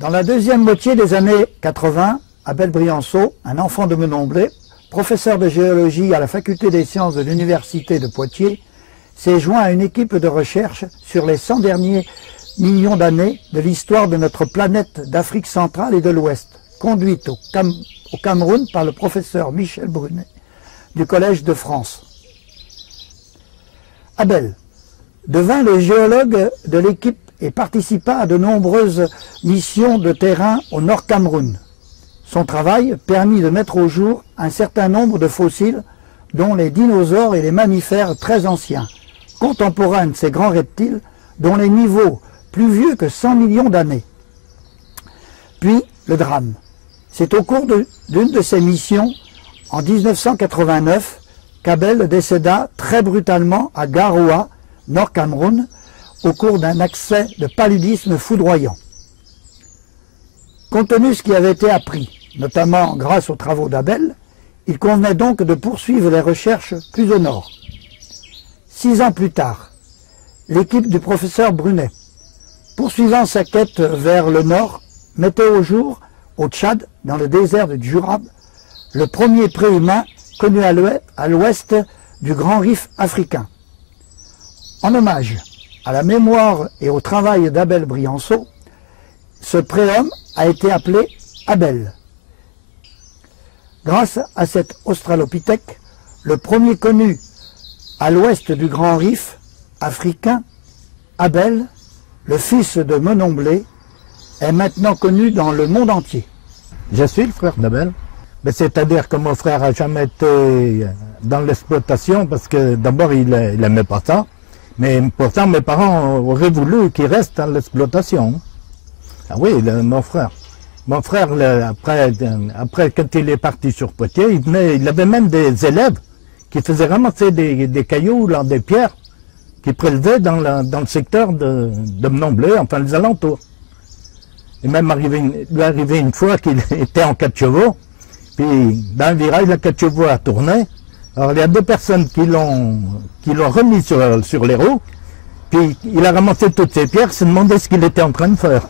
Dans la deuxième moitié des années 80, Abel Briançot, un enfant de Menomblé, professeur de géologie à la faculté des sciences de l'université de Poitiers, s'est joint à une équipe de recherche sur les 100 derniers millions d'années de l'histoire de notre planète d'Afrique centrale et de l'Ouest, conduite au Cameroun par le professeur Michel Brunet du Collège de France. Abel devint le géologue de l'équipe et participa à de nombreuses missions de terrain au Nord Cameroun. Son travail permit de mettre au jour un certain nombre de fossiles, dont les dinosaures et les mammifères très anciens, contemporains de ces grands reptiles, dont les niveaux plus vieux que 100 millions d'années. Puis le drame. C'est au cours d'une de ces missions, en 1989, qu'Abel décéda très brutalement à Garoua, Nord Cameroun, au cours d'un accès de paludisme foudroyant. Compte tenu de ce qui avait été appris, notamment grâce aux travaux d'Abel, il convenait donc de poursuivre les recherches plus au nord. 6 ans plus tard, l'équipe du professeur Brunet, poursuivant sa quête vers le nord, mettait au jour, au Tchad, dans le désert de Djourab, le premier préhumain connu à l'ouest du Grand Rif africain. En hommage à la mémoire et au travail d'Abel Briançot, ce préhomme a été appelé Abel. Grâce à cet australopithèque, le premier connu à l'ouest du Grand Rif africain, Abel, le fils de Menomblé, est maintenant connu dans le monde entier. Je suis le frère d'Abel. C'est-à-dire que mon frère n'a jamais été dans l'exploitation parce que d'abord il n'aimait pas ça. Mais pourtant mes parents auraient voulu qu'il reste dans l'exploitation. Ah oui, mon frère. Mon frère, après quand il est parti sur Poitiers, il avait même des élèves qui faisaient ramasser des cailloux, là, des pierres, qui prélevaient dans le secteur de Menomblé, enfin les alentours. Et même il est arrivé une fois qu'il était en 4 chevaux, puis dans un virage, la 4 chevaux a tourné. Alors il y a 2 personnes qui l'ont remis sur les roues, puis il a ramassé toutes ces pierres, se demandait ce qu'il était en train de faire.